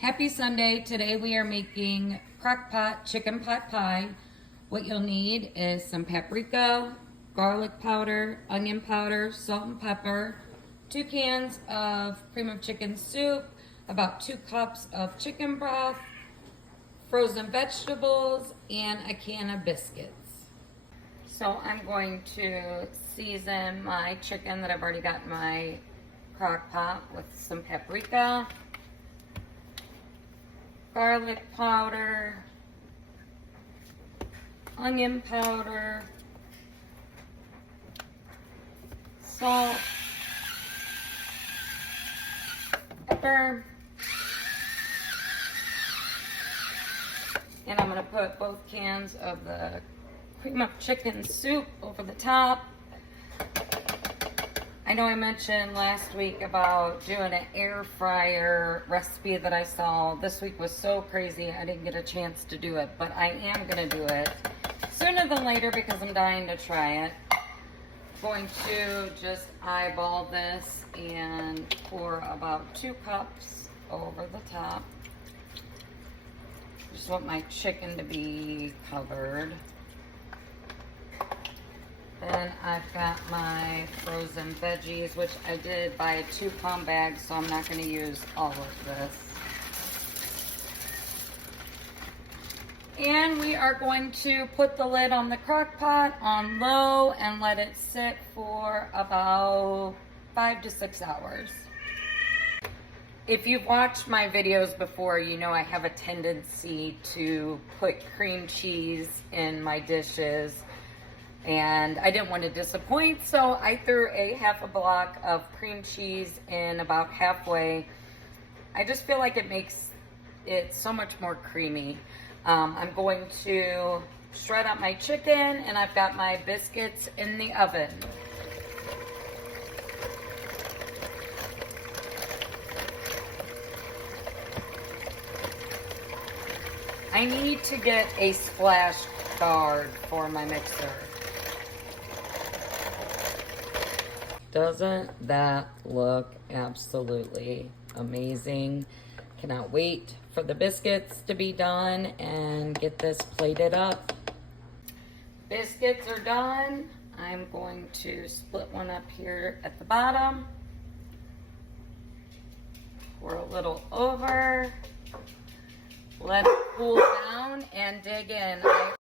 Happy Sunday. Today we are making crock pot chicken pot pie. What you'll need is some paprika, garlic powder, onion powder, salt and pepper, 2 cans of cream of chicken soup, about 2 cups of chicken broth, frozen vegetables, and a can of biscuits. So I'm going to season my chicken that I've already got in my crock pot with some paprika, garlic powder, onion powder, salt, pepper, and I'm going to put both cans of the cream of chicken soup over the top. I know I mentioned last week about doing an air fryer recipe that I saw. This week was so crazy I didn't get a chance to do it, but I am going to do it sooner than later because I'm dying to try it. Going to just eyeball this and pour about 2 cups over the top. Just want my chicken to be covered. Then I've got my frozen veggies, which I did buy a 2-pound bag, so I'm not going to use all of this. And we are going to put the lid on the crock pot on low and let it sit for about 5 to 6 hours. If you've watched my videos before, you know I have a tendency to put cream cheese in my dishes. And I didn't want to disappoint, so I threw a half a block of cream cheese in about halfway. I just feel like it makes it so much more creamy. I'm going to shred up my chicken, and I've got my biscuits in the oven. I need to get a splash guard for my mixer. Doesn't that look absolutely amazing? Cannot wait for the biscuits to be done and get this plated up. Biscuits are done. I'm going to split one up here at the bottom. Pour a little over. Let it cool down and dig in. I